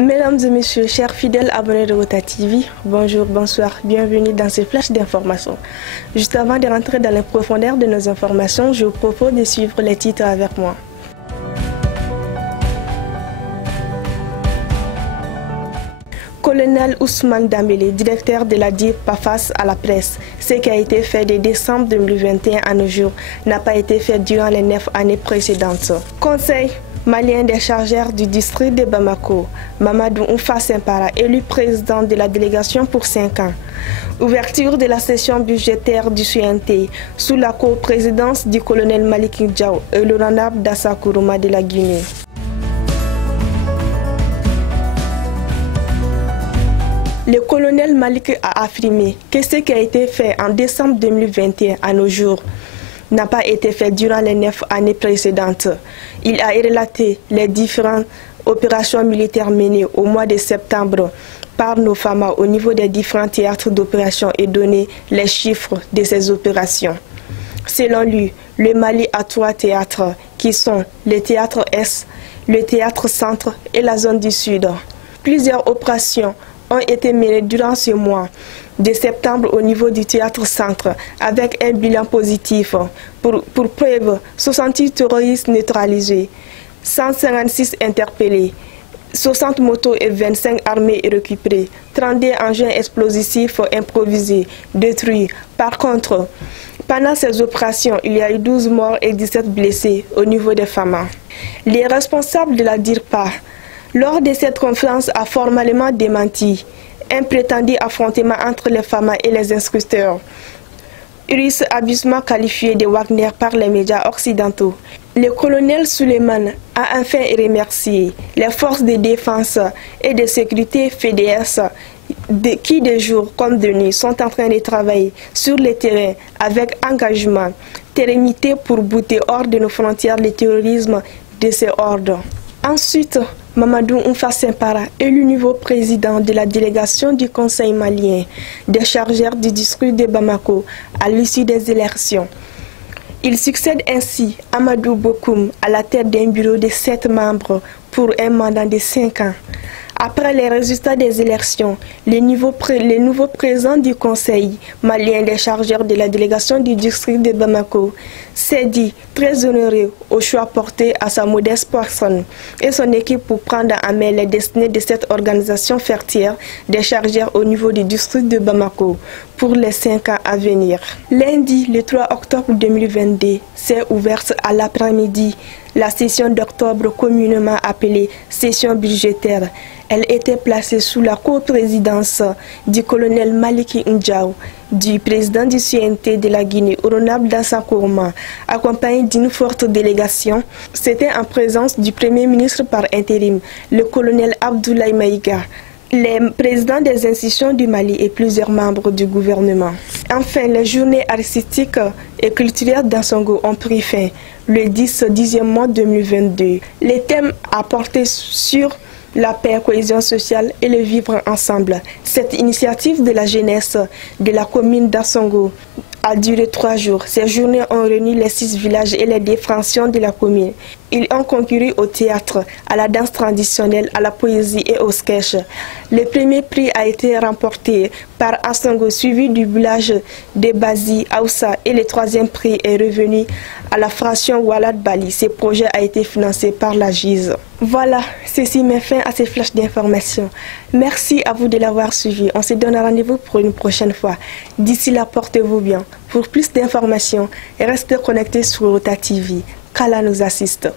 Mesdames et messieurs, chers fidèles abonnés de Rota TV, bonjour, bonsoir, bienvenue dans ces flashs d'informations. Juste avant de rentrer dans les profondeurs de nos informations, je vous propose de suivre les titres avec moi. Colonel Ousmane Dambélé, directeur de la DIR, face à la presse. Ce qui a été fait de décembre 2021 à nos jours n'a pas été fait durant les 9 années précédentes. Conseil malien des chargeurs du district de Bamako, Mamadou Oumfa Simpara, élu président de la délégation pour 5 ans. Ouverture de la session budgétaire du CNT sous la coprésidence du colonel Malik Ndiaw et l'honorable Dassa Kourouma de la Guinée. Le colonel Malik a affirmé que ce qui a été fait en décembre 2021 à nos jours n'a pas été fait durant les 9 années précédentes. Il a relaté les différentes opérations militaires menées au mois de septembre par nos FAMA au niveau des différents théâtres d'opération et donné les chiffres de ces opérations. Selon lui, le Mali a 3 théâtres qui sont le théâtre Est, le théâtre Centre et la zone du Sud. Plusieurs opérations ont été menées durant ce mois de septembre au niveau du théâtre Centre avec un bilan positif. Pour preuve, 68 terroristes neutralisés, 156 interpellés, 60 motos et 25 armées récupérées, 32 engins explosifs improvisés, détruits. Par contre, pendant ces opérations, il y a eu 12 morts et 17 blessés au niveau des FAMA. Les responsables de la DIRPA, lors de cette conférence, a formellement démenti un prétendu affrontement entre les FAMA et les instructeurs. Russe abusement qualifié de Wagner par les médias occidentaux. Le colonel Suleiman a enfin remercié les forces de défense et de sécurité FDS qui de jour comme de nuit sont en train de travailler sur le terrain avec engagement, térémité pour bouter hors de nos frontières le terrorisme de ces ordres. Ensuite, Mamadou Oumfa Simpara, élu nouveau président de la délégation du Conseil malien des chargeurs du district de Bamako à l'issue des élections. Il succède ainsi Amadou Bokoum à la tête d'un bureau de 7 membres pour un mandat de 5 ans. Après les résultats des élections, le nouveau président du Conseil malien des chargeurs de la délégation du district de Bamako s'est dit très honoré au choix porté à sa modeste personne et son équipe pour prendre en main les destinées de cette organisation fertière des chargeurs au niveau du district de Bamako pour les 5 ans à venir. Lundi, le 3 octobre 2022, s'est ouverte à l'après-midi la session d'octobre communément appelée session budgétaire. Elle était placée sous la coprésidence du colonel Malik Ndiaw, du président du CNT de la Guinée, honorable Dassa Kourouma, accompagné d'une forte délégation. C'était en présence du Premier ministre par intérim, le colonel Abdoulaye Maïga, les présidents des institutions du Mali et plusieurs membres du gouvernement. Enfin, les journées artistiques et culturelles d'Ansongo ont pris fin le 10e mois 2022. Les thèmes à porter sur la paix, cohésion sociale et le vivre ensemble. Cette initiative de la jeunesse de la commune d'Ansongo a duré 3 jours. Ces journées ont réuni les 6 villages et les 2 fractions de la commune. Ils ont concouru au théâtre, à la danse traditionnelle, à la poésie et au sketch. Le premier prix a été remporté par Asango, suivi du village de Bazi, Aoussa, et le 3e prix est revenu à la fraction Walad Bali. Ce projet a été financé par la GIZ. Voilà, ceci met fin à ces flashs d'informations. Merci à vous de l'avoir suivi. On se donne rendez-vous pour une prochaine fois. D'ici là, portez-vous bien. Pour plus d'informations, restez connectés sur Rota TV. Qu'Allah nous assiste.